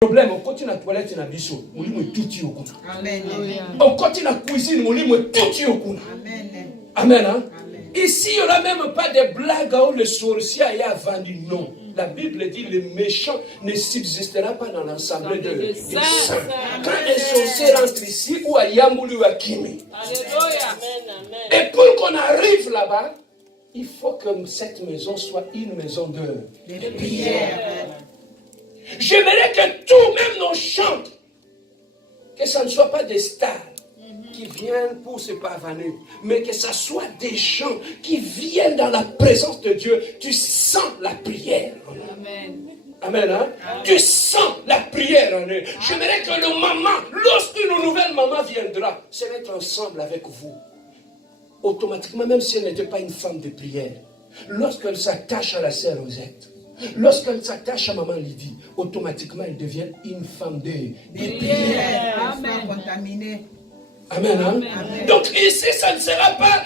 problème, on continue la toilette et la bichon. Amen. On continue la cuisine, on lit tout. Amen. Hein? Ici, il n'y aura même pas de blagues où le sorcier a vendu. Non. La Bible dit le méchant ne subsistera pas dans l'assemblée de saints. Quand un sorcier rentre ici, ou à Yamoulou ou à Kimi. Et pour qu'on arrive là-bas, il faut que cette maison soit une maison de prière. J'aimerais que tout, même nos chants, que ça ne soit pas des stars qui viennent pour se pavaner, mais que ça soit des gens qui viennent dans la présence de Dieu. Tu sens la prière. Amen. Amen. Hein? Tu sens la prière en eux. J'aimerais que le maman, lorsqu'une nouvelle maman viendra, se mettre ensemble avec vous. Automatiquement, même si elle n'était pas une femme de prière, lorsqu'elle s'attache à la sœur Rosette, lorsqu'elle s'attache à maman Lydie, automatiquement elle devient une femme de prière. Amen. Amen, hein? Amen. Donc ici, ça ne sera pas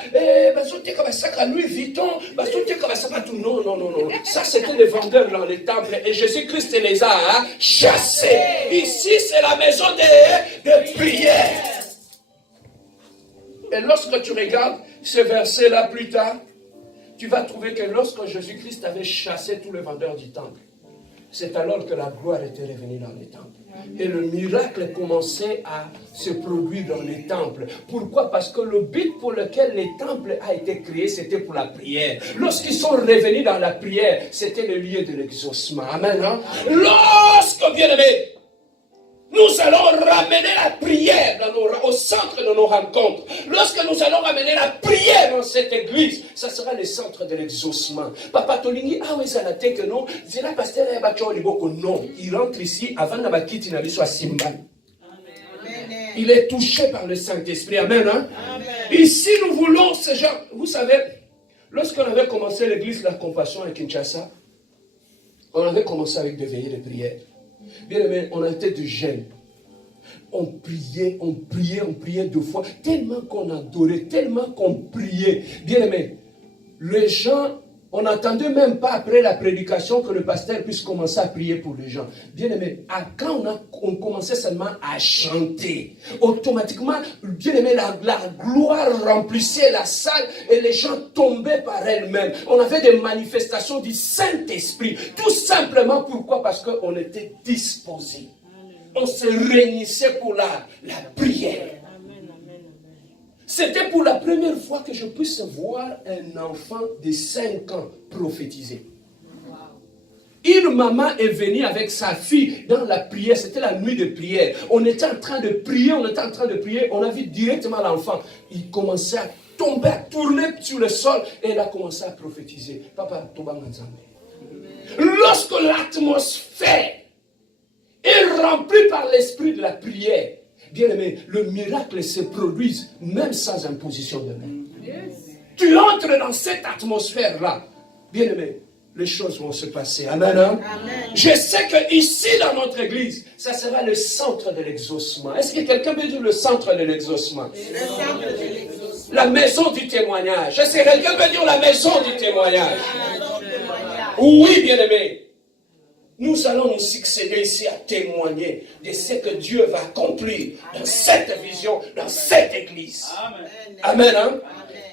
Louis Vuitton, non. Ça, c'était les vendeurs dans les temples. Et Jésus-Christ les a chassés. Ici, c'est la maison de prière. Et lorsque tu regardes ce verset-là plus tard, tu vas trouver que lorsque Jésus-Christ avait chassé tous les vendeurs du temple, c'est alors que la gloire était revenue dans les temples. Et le miracle commençait à se produire dans les temples. Pourquoi? Parce que le but pour lequel les temples a été créé, c'était pour la prière. Lorsqu'ils sont revenus dans la prière, c'était le lieu de l'exaucement. Amen. Hein? Lorsque, bien-aimés, nous allons ramener la prière au centre de nos rencontres. Lorsque nous allons ramener la prière dans cette église, ça sera le centre de l'exaucement. Papa Tolingi, oui, ça n'a été que non. C'est la pasteur non. Il rentre ici avant d'abakiti na biso Simba. Il est touché par le Saint-Esprit. Amen. Hein? Amen. Ici, nous voulons ce genre. Vous savez, lorsqu'on avait commencé l'église de la compassion à Kinshasa, on avait commencé avec des veillées de prière. Bien aimé, on a été de jeûne. On priait 2 fois. Tellement qu'on adorait, tellement qu'on priait. Bien aimé, les gens, on n'attendait même pas après la prédication que le pasteur puisse commencer à prier pour les gens. Bien aimé, quand on commençait seulement à chanter, automatiquement, bien aimé, la gloire remplissait la salle et les gens tombaient par elles-mêmes. On avait des manifestations du Saint-Esprit. Tout simplement, pourquoi? Parce qu'on était disposés. On se réunissait pour la prière. C'était pour la première fois que je puisse voir un enfant de 5 ans prophétiser. Une maman est venue avec sa fille dans la prière. C'était la nuit de prière. On était en train de prier, on a vu directement l'enfant. Il commençait à tomber, à tourner sur le sol et il a commencé à prophétiser. Papa, Toba Nzambe. Lorsque l'atmosphère est remplie par l'esprit de la prière, bien aimé, le miracle se produit même sans imposition de main. Yes. Tu entres dans cette atmosphère-là, bien aimé, les choses vont se passer. Amen. Amen. Je sais que ici dans notre église, ça sera le centre de l'exaucement. Est-ce que quelqu'un veut dire le centre de l'exaucement? Le centre de l'exaucement. La maison du témoignage. Est-ce que quelqu'un veut dire la maison du témoignage? Oui, bien aimé. Nous allons nous succéder ici à témoigner de ce que Dieu va accomplir dans cette vision, dans cette église. Amen. Hein?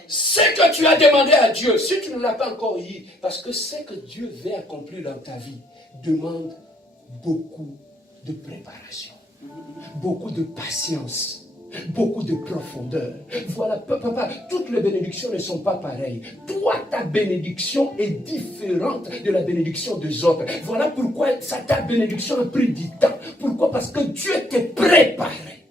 Ce que tu as demandé à Dieu, si tu ne l'as pas encore eu, parce que ce que Dieu veut accomplir dans ta vie demande beaucoup de préparation, beaucoup de patience, beaucoup de profondeur. Voilà, papa, toutes les bénédictions ne sont pas pareilles. Toi, ta bénédiction est différente de la bénédiction des autres. Voilà pourquoi ta bénédiction a pris du temps. Pourquoi? Parce que Dieu t'est préparé.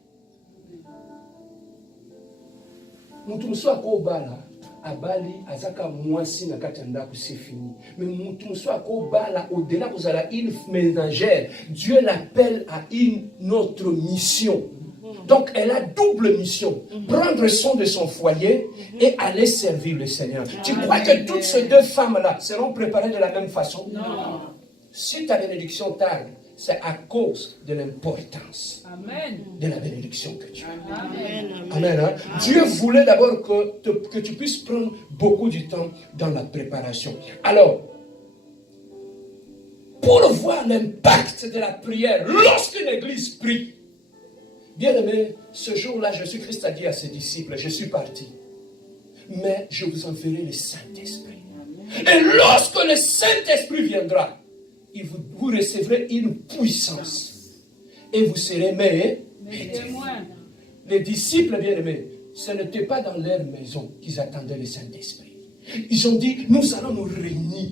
Mutumso akobala abali azaka mwasi na katanda c'est fini. Mais mutumso akobala au-delà vous avez une ménagère. Dieu l'appelle à une autre mission. Donc, elle a double mission. Prendre soin de son foyer et aller servir le Seigneur. Tu crois que toutes ces 2 femmes-là seront préparées de la même façon? Non. Si ta bénédiction tarde, c'est à cause de l'importance de la bénédiction que tu as. Amen. Hein? Dieu voulait d'abord que tu puisses prendre beaucoup de temps dans la préparation. Alors, pour voir l'impact de la prière lorsqu'une église prie. Bien-aimé, ce jour-là, Jésus-Christ a dit à ses disciples, je suis parti, mais je vous enverrai le Saint-Esprit. Et lorsque le Saint-Esprit viendra, vous recevrez une puissance. Et vous serez mes témoins. Les disciples, bien-aimés, ce n'était pas dans leur maison qu'ils attendaient le Saint-Esprit. Ils ont dit, nous allons nous réunir.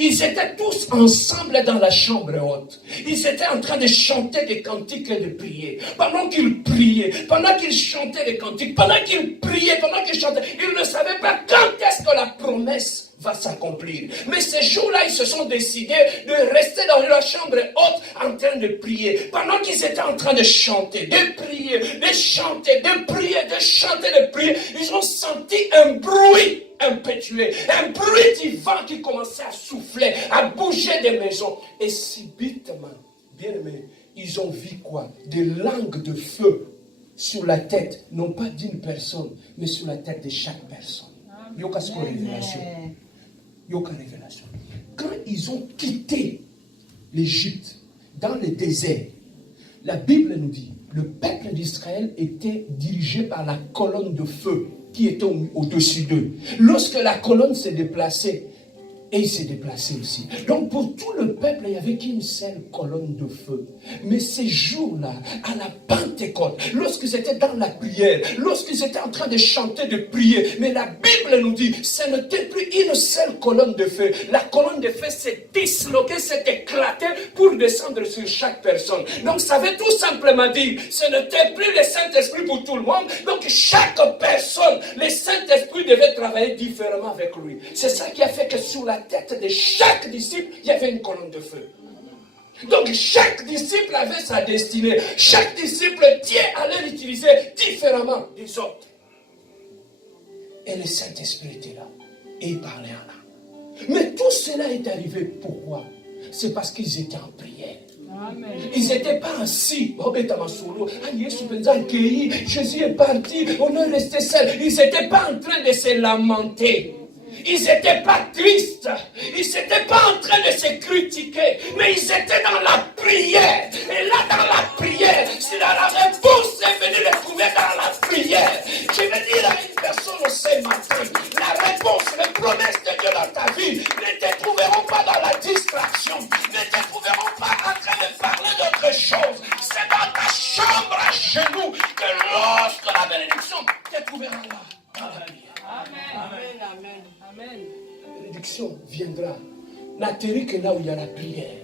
Ils étaient tous ensemble dans la chambre haute. Ils étaient en train de chanter des cantiques et de prier. Pendant qu'ils priaient, pendant qu'ils chantaient des cantiques, pendant qu'ils priaient, pendant qu'ils chantaient, ils ne savaient pas quand est-ce que la promesse va s'accomplir. Mais ces jours-là, ils se sont décidés de rester dans leur chambre haute en train de prier. Pendant qu'ils étaient en train de chanter, de prier, de chanter, de prier, de chanter, de prier, ils ont senti un bruit impétueux, un bruit du vent qui commençait à souffler, à bouger des maisons. Et subitement, bien aimé, ils ont vu quoi? Des langues de feu sur la tête, non pas d'une personne, mais sur la tête de chaque personne. Yoka révélation. Yoka révélation. Quand ils ont quitté l'Égypte, dans le désert, la Bible nous dit, le peuple d'Israël était dirigé par la colonne de feu qui était au-dessus d'eux. Lorsque la colonne s'est déplacée, et il s'est déplacé aussi. Donc pour tout le peuple, il n'y avait qu'une seule colonne de feu. Mais ces jours-là, à la Pentecôte, lorsqu'ils étaient dans la prière, lorsqu'ils étaient en train de chanter, de prier, mais la Bible nous dit, ce n'était plus une seule colonne de feu. La colonne de feu s'est disloquée, s'est éclatée pour descendre sur chaque personne. Donc ça veut tout simplement dire, ce n'était plus le Saint-Esprit pour tout le monde. Donc chaque personne, le Saint-Esprit devait travailler différemment avec lui. C'est ça qui a fait que sur la tête de chaque disciple, il y avait une colonne de feu. Donc chaque disciple avait sa destinée. Chaque disciple, Dieu allait l'utiliser différemment des autres. Et le Saint-Esprit était là. Et il parlait en langue. Mais tout cela est arrivé. Pourquoi? C'est parce qu'ils étaient en prière. Amen. Ils n'étaient pas assis. Jésus est parti. On est resté seul. Ils n'étaient pas en train de se lamenter. Ils n'étaient pas tristes, ils n'étaient pas en train de se critiquer, mais ils étaient dans la prière. Et là, dans la prière, c'est la réponse est venue les trouver dans la prière. Je veux dire à une personne ce matin, la réponse, les promesses de Dieu dans ta vie ne te trouveront pas dans la distraction, ne te trouveront pas en train de parler d'autre chose. C'est dans ta chambre à genoux que lorsque la bénédiction te trouvera là, dans la prière. Amen. Amen. Amen. La bénédiction viendra. N'atterrit que là où il y a la prière.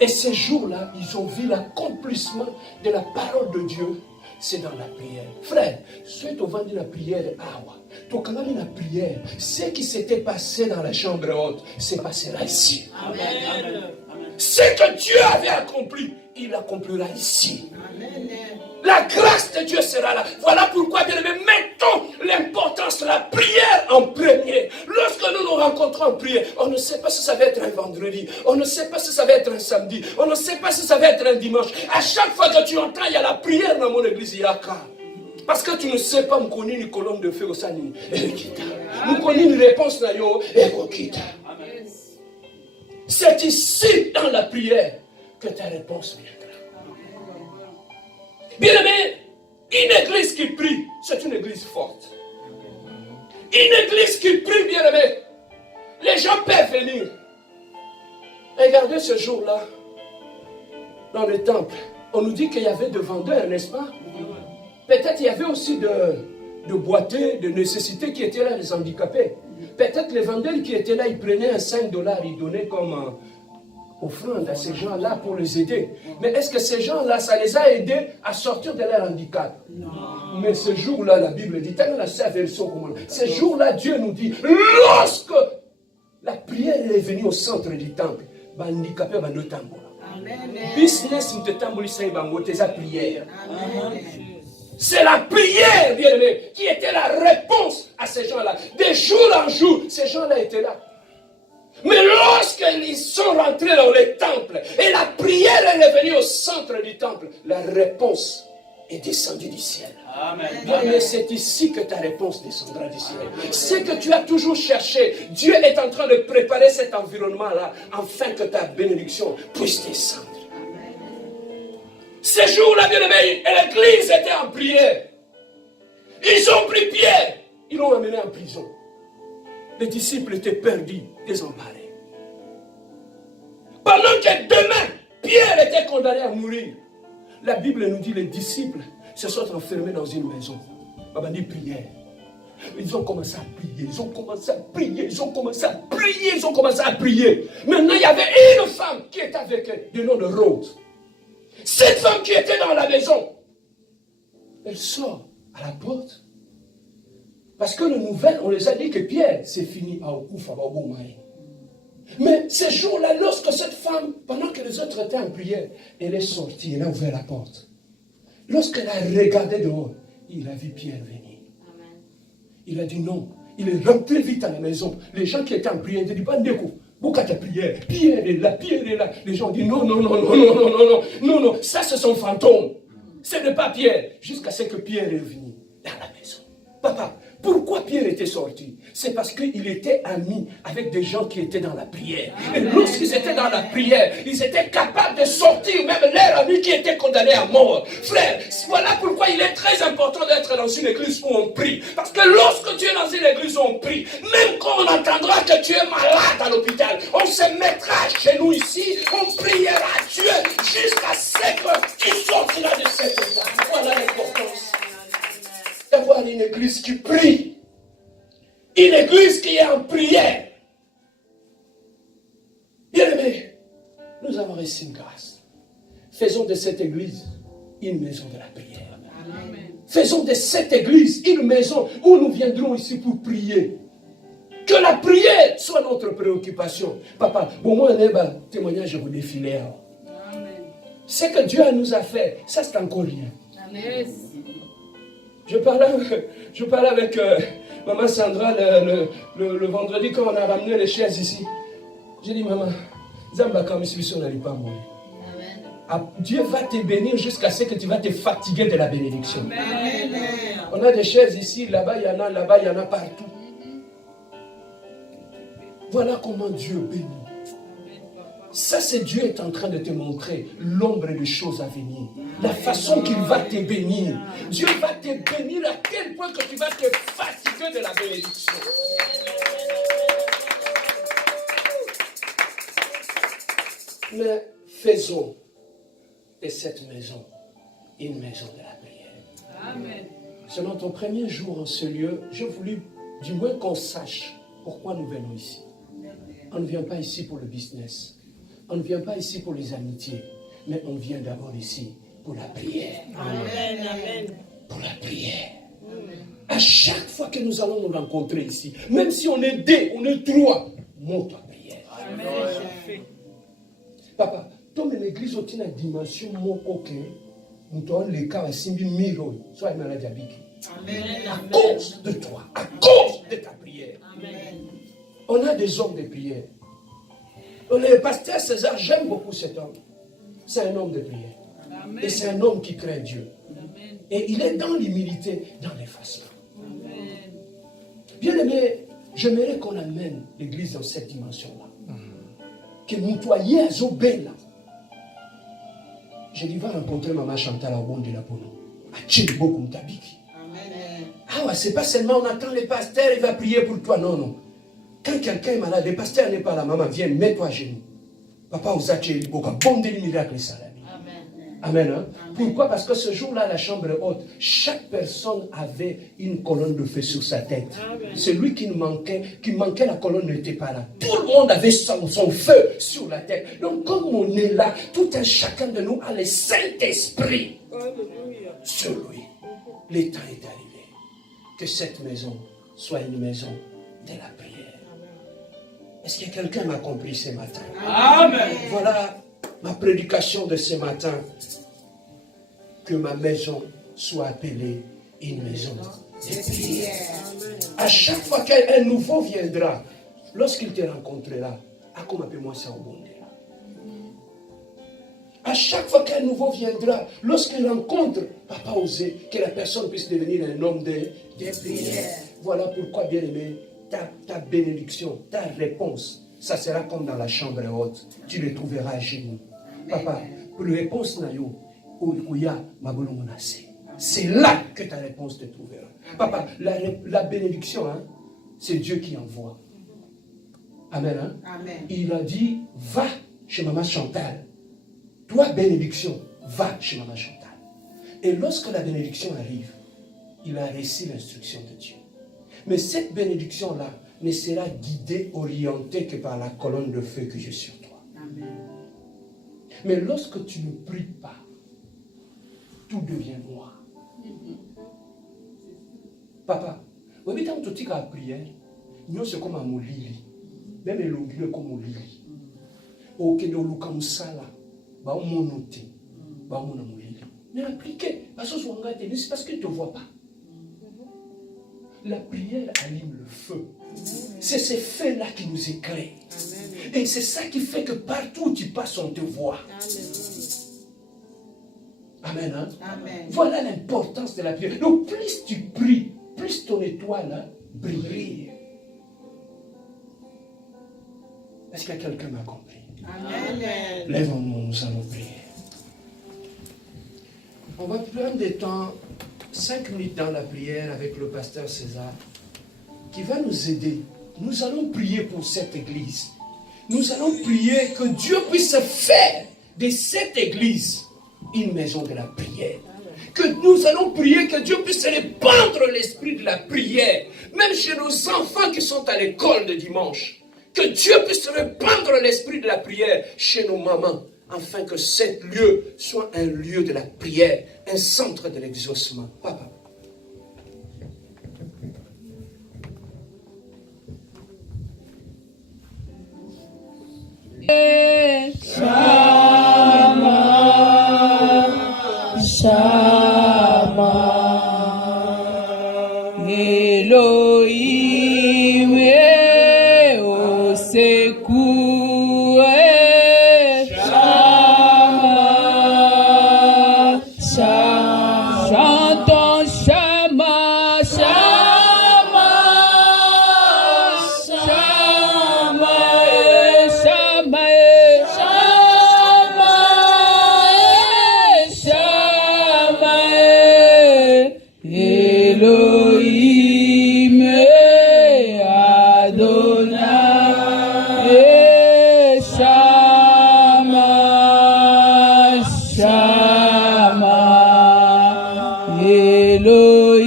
Et ces jours-là, ils ont vu l'accomplissement de la parole de Dieu. C'est dans la prière. Frère, suite au vent de la prière, la prière, ce qui s'était passé dans la chambre haute, c'est passé là ici. Amen. Amen. Ce que Dieu avait accompli, il l'accomplira ici. Amen. La grâce de Dieu sera là. Voilà pourquoi, bien aimé, mettons l'importance de la prière en premier. Lorsque nous nous rencontrons en prière, on ne sait pas si ça va être un vendredi, on ne sait pas si ça va être un samedi, on ne sait pas si ça va être un dimanche. À chaque fois que tu entends, il y a la prière dans mon église, il y a qu'à. Parce que tu ne sais pas, me connais une colonne de feu au Sani, me connais une réponse là, yo, et Kokita. C'est ici, dans la prière, que ta réponse viendra. Bien aimé, une église qui prie, c'est une église forte. Une église qui prie, bien aimé, les gens peuvent venir. Regardez ce jour-là, dans le temple, on nous dit qu'il y avait des vendeurs, n'est-ce pas? Peut-être il y avait aussi de boiteux, de nécessités qui étaient là, les handicapés. Peut-être les vendeurs qui étaient là, ils prenaient un 5 $, ils donnaient comme offrande à ces gens-là pour les aider. Mais est-ce que ces gens-là, ça les a aidés à sortir de leur handicap? Non. Mais ce jour-là, la Bible dit, ce jour-là, Dieu nous dit, lorsque la prière est venue au centre du temple, handicapé va nous tambour. Business nous tambour, c'est la prière. C'est la prière, bien aimé, qui était la réponse à ces gens-là. De jour en jour, ces gens-là étaient là. Mais lorsqu'ils sont rentrés dans le temple et la prière est venue au centre du temple, la réponse est descendu du ciel. Amen. Mais c'est ici que ta réponse descendra du ciel. C'est que tu as toujours cherché. Dieu est en train de préparer cet environnement-là afin que ta bénédiction puisse descendre. Ces jours-là, bien-aimés, l'église était en prière. Ils ont pris Pierre. Ils l'ont amené en prison. Les disciples étaient perdus, désemparés. Pendant que demain, Pierre était condamné à mourir. La Bible nous dit les disciples se sont enfermés dans une maison. Babani prière. Ils ont commencé à prier, ils ont commencé à prier, ils ont commencé à prier, ils ont commencé à prier. Maintenant, il y avait une femme qui était avec eux, du nom de Rose. Cette femme qui était dans la maison, elle sort à la porte. Parce que les nouvelles, on les a dit que Pierre, c'est fini à Okufa, mais ces jours-là, lorsque cette femme, pendant que les autres étaient en prière, elle est sortie, elle a ouvert la porte. Lorsqu'elle a regardé dehors, il a vu Pierre venir. Amen. Il a dit non. Il est rentré vite à la maison. Les gens qui étaient en prière, ils ont dit, Bandeko, pourquoi ta prière? Pierre est là, Pierre est là. Les gens ont dit non, non, non, non, non, non, non, non, non, non, ça c'est son fantôme. Ce n'est pas Pierre. Jusqu'à ce que Pierre est venu dans la maison. Papa, pourquoi Pierre était sorti? C'est parce qu'il était ami avec des gens qui étaient dans la prière. Et lorsqu'ils étaient dans la prière, ils étaient capables de sortir même leur ami qui était condamné à mort. Frère, voilà pourquoi il est très important d'être dans une église où on prie. Parce que lorsque tu es dans une église où on prie, même quand on entendra que tu es malade à l'hôpital, on se mettra chez nous ici, on priera à Dieu jusqu'à ce que tu sortiras de cet état. Voilà l'importance d'avoir une église qui prie. Une église qui est en prière. Bien-aimés, nous avons reçu une grâce. Faisons de cette église une maison de la prière. Amen. Faisons de cette église une maison où nous viendrons ici pour prier. Que la prière soit notre préoccupation. Papa, pour moi, un témoignage vous défiler. Ce que Dieu nous a fait, ça c'est encore rien. Amen. Je parlais avec maman Sandra le vendredi quand on a ramené les chaises ici. J'ai dit, maman, Dieu va te bénir jusqu'à ce que tu vas te fatiguer de la bénédiction. Amen. On a des chaises ici, là-bas il y en a partout. Voilà comment Dieu bénit. Ça, c'est Dieu est en train de te montrer l'ombre des choses à venir. La façon qu'il va te bénir. Dieu va te bénir à quel point que tu vas te fatiguer de la bénédiction. Mais faisons de cette maison une maison de la prière. Amen. C'est notre premier jour en ce lieu. Je voulais du moins qu'on sache pourquoi nous venons ici. On ne vient pas ici pour le business. On ne vient pas ici pour les amitiés, mais on vient d'abord ici pour la prière. Amen. Amen. Pour la prière. Amen. À chaque fois que nous allons nous rencontrer ici, même si on est deux, on est trois, monte en prière. Amen. Amen. Papa, dans l'église, on a une dimension mon coquin, nous avons les cas à Simbi Miro, soit une maladie à Biki. À cause de toi, à cause de ta prière. Amen. On a des hommes de prière. Le pasteur César, j'aime beaucoup cet homme. C'est un homme de prière. Amen. Et c'est un homme qui craint Dieu. Amen. Et il est dans l'humilité, dans l'effacement. Bien aimé, j'aimerais qu'on amène l'église dans cette dimension-là. Que nous soyons à Zobela. Je dis, va rencontrer Maman Chantal au bon de la Pono. À Tchilbo Kumtabiki. Ah ouais, c'est pas seulement on attend le pasteur, il va prier pour toi. Non, non. Quand quelqu'un est malade, le pasteur n'est pas là, maman, viens, mets-toi à genoux. Papa, vous a tué, bon des miracles, salami. Amen. Amen, hein? Amen. Pourquoi? Parce que ce jour-là, à la chambre haute, chaque personne avait une colonne de feu sur sa tête. Amen. Celui qui manquait la colonne n'était pas là. Tout le monde avait son feu sur la tête. Donc, comme on est là, tout un chacun de nous a le Saint-Esprit sur lui. Le temps est arrivé. Que cette maison soit une maison de la prière. Est-ce que quelqu'un m'a compris ce matin? Amen. Voilà ma prédication de ce matin. Que ma maison soit appelée une maison de prière. À chaque fois qu'un nouveau viendra, lorsqu'il te rencontrera, à comment appelle-moi ça au monde là? À chaque fois qu'un nouveau viendra, lorsqu'il rencontre, va pas oser que la personne puisse devenir un homme de prière. Voilà pourquoi, bien-aimé, ta bénédiction, ta réponse, ça sera comme dans la chambre haute. Tu le trouveras à genoux. Papa, pour la réponse, c'est là que ta réponse te trouvera. Papa, la bénédiction, hein, c'est Dieu qui envoie. Amen. Hein? Amen. Il a dit, va chez Maman Chantal. Toi, bénédiction, va chez Maman Chantal. Et lorsque la bénédiction arrive, il a reçu l'instruction de Dieu. Mais cette bénédiction-là ne sera guidée, orientée que par la colonne de feu que j'ai sur toi. Amen. Mais lorsque tu ne pries pas, tout devient noir. Papa, vous avez tant de trucs à prière, nous c'est comme un molili. Même les longueurs comme un molili. Au Kenya, au Lukamusala, bah on monte, bah on a molili. Mais appliquez, parce que c'est parce qu'il ne te voit pas. La prière allume le feu. C'est ces feux-là qui nous éclairent. Et c'est ça qui fait que partout où tu passes, on te voit. Amen. Hein? Amen. Voilà l'importance de la prière. Donc plus tu pries, plus ton étoile hein, brille. Est-ce que quelqu'un m'a compris? Amen. Lèvons-nous, nous allons prier. On va prendre des temps, 5 minutes dans la prière avec le pasteur César, qui va nous aider. Nous allons prier pour cette église. Nous allons prier que Dieu puisse faire de cette église une maison de la prière. Que nous allons prier que Dieu puisse répandre l'esprit de la prière, même chez nos enfants qui sont à l'école de dimanche. Que Dieu puisse répandre l'esprit de la prière chez nos mamans, afin que cet lieu soit un lieu de la prière, un centre de l'exaucement. Papa. Shama Elohim au secours Shama chantons Shama Shama Shama Shama Elohim Adonai Shama Shama Elohim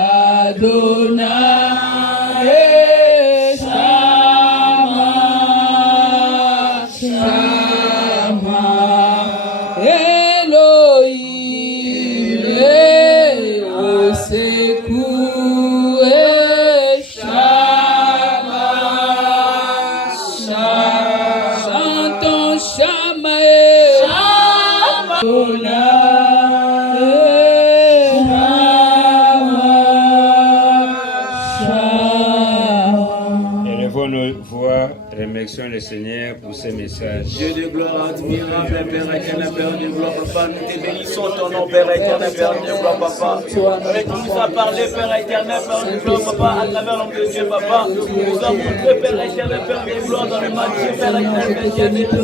Adonai Shama Shama Elohim au secours Shama Shama chantons Shama Élevons nos voix, remercions le Seigneur pour ce message. Dieu de gloire admirable, Père éternel, Père de gloire, Papa, nous te bénissons ton nom, Père éternel, Père de gloire, Papa. Avec qui nous a parlé, Père éternel, Père de gloire, Papa, à travers l'homme de Dieu, Papa. Nous avons montré, Père éternel, Père de gloire, dans le Matthieu, Père éternel, Père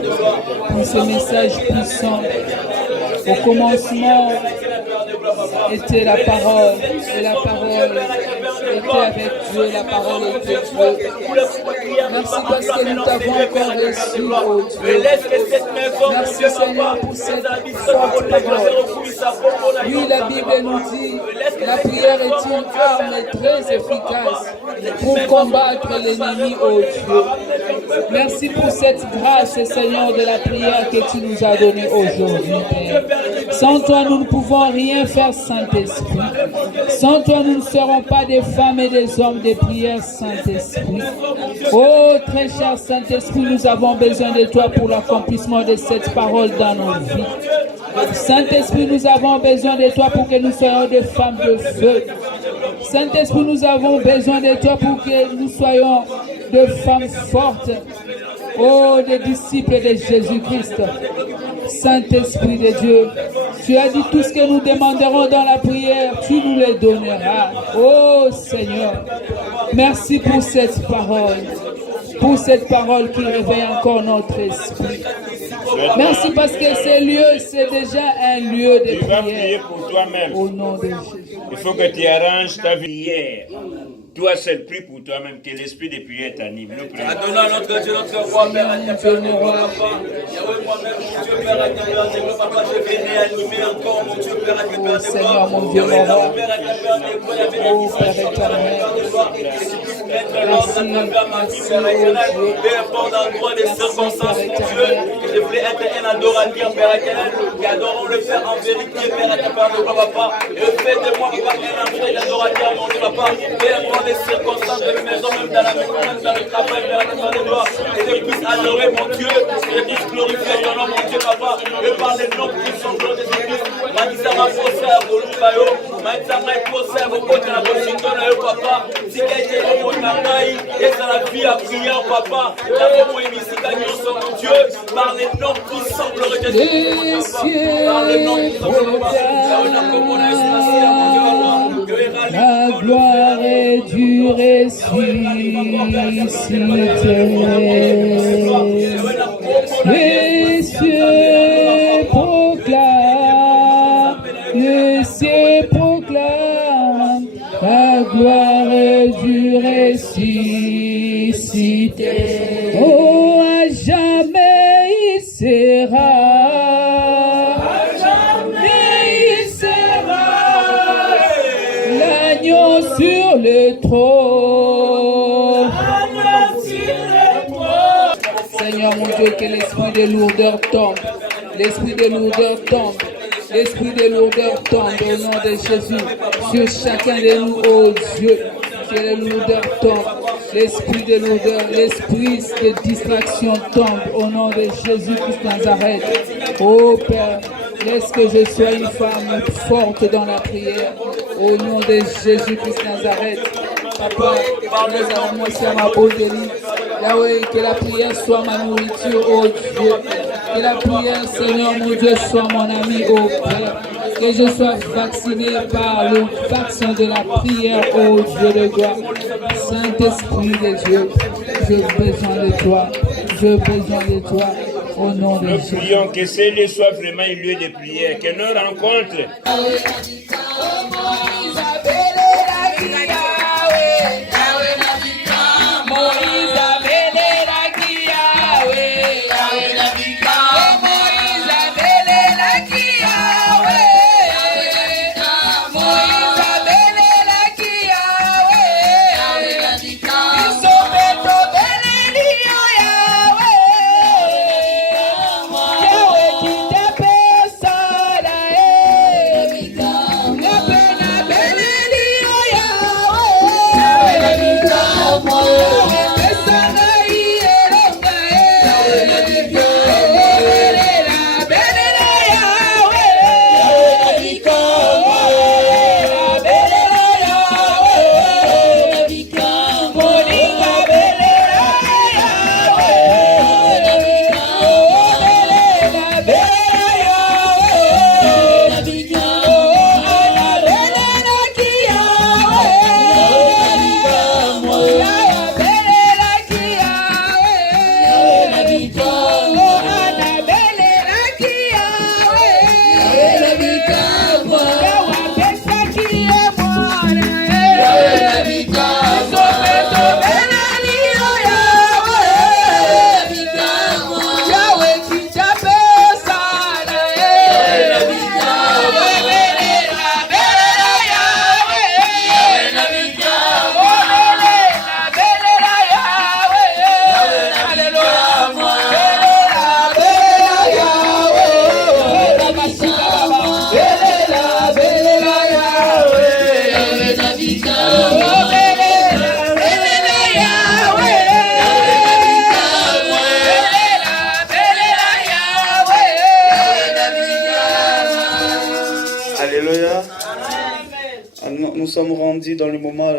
de gloire. Pour ce message puissant. Au commencement était la parole, et la parole était avec Dieu, la parole était Dieu. Merci parce que nous t'avons encore reçu, oh Dieu. Merci Seigneur pour cette forte parole. Oui, la Bible nous dit, la prière est une arme très efficace pour combattre l'ennemi, oh Dieu. Merci pour cette grâce, Seigneur, de la prière que tu nous as donnée aujourd'hui, Père. Sans toi, nous ne pouvons rien faire, Saint-Esprit. Sans toi, nous ne serons pas des femmes et des hommes de prière, Saint-Esprit. Oh, très cher Saint-Esprit, nous avons besoin de toi pour l'accomplissement de cette parole dans nos vies. Saint-Esprit, nous avons besoin de toi pour que nous soyons des femmes de feu. Saint-Esprit, nous avons besoin de toi pour que nous soyons des femmes fortes. Oh, des disciples de Jésus-Christ. Saint-Esprit de Dieu, tu as dit tout ce que nous demanderons dans la prière, tu nous le donneras. Oh Seigneur, merci pour cette parole qui réveille encore notre esprit. Merci parce que ce lieu, c'est déjà un lieu de Tu vas prier prière. pour toi-même. Au nom de Jésus. Il faut que tu arranges ta prière. Toi seul, prie pour toi-même, que l'esprit de prière t'anime. Nous prions. Adonai, notre Dieu, notre roi, Père éternel, mon papa. Yahweh, moi-même, mon Dieu, Père éternel, mon papa, je vais réanimer encore, mon Dieu, Père éternel, Seigneur, mon Dieu, mon roi. Oh, Père éternel. Père, pendant droit des circonstances, mon Dieu, que je voulais être un adorateur, Père éternel, et adorons le faire en vérité, Père éternel, mon papa. Et fais de moi, papa, un vrai adorateur, mon Dieu, papa. Père, dans les circonstances de la maison, même dans la maison, même dans le travail, Père éternel, de gloire, et je puisse adorer mon Dieu, et je puisse glorifier ton nom, mon Dieu, papa. Et par les noms qui sont de Jésus-Christ, Manisama Fosseur, Volubayo, Manisama Fosseur, Vokota, Washington, papa. Si quelqu'un est au Nanaï, et ça la vie à prier, papa. La maman est ici, mon Dieu, par les noms qui sont de Jésus-Christ, par les noms qui sont de La gloire est du ressuscité. Les cieux proclament la gloire du ressuscité. Oh, à jamais il sera. Sur le trône. Seigneur mon Dieu, que l'esprit de lourdeur tombe. L'esprit de lourdeur tombe. L'esprit de lourdeur tombe au nom de Jésus sur chacun de nous, oh Dieu. Que la lourdeur tombe. L'esprit de lourdeur, l'esprit de distraction tombe au nom de Jésus-Christ Nazareth. Oh Père, laisse que je sois une femme forte dans la prière. Au nom de Jésus-Christ Nazareth. Papa, moi c'est ma beauté. Yahweh, que la prière soit ma nourriture, oh Dieu. Que la prière, Seigneur, mon Dieu, soit mon ami, oh Père. Que je sois vacciné par le vaccin de la prière, oh Dieu de gloire. Saint-Esprit de Dieu, j'ai besoin de toi. J'ai besoin de toi. Au nom de Nous Jésus. prions que ce lieu soit vraiment un lieu de prière, que nos rencontres Nous sommes rendus dans le moment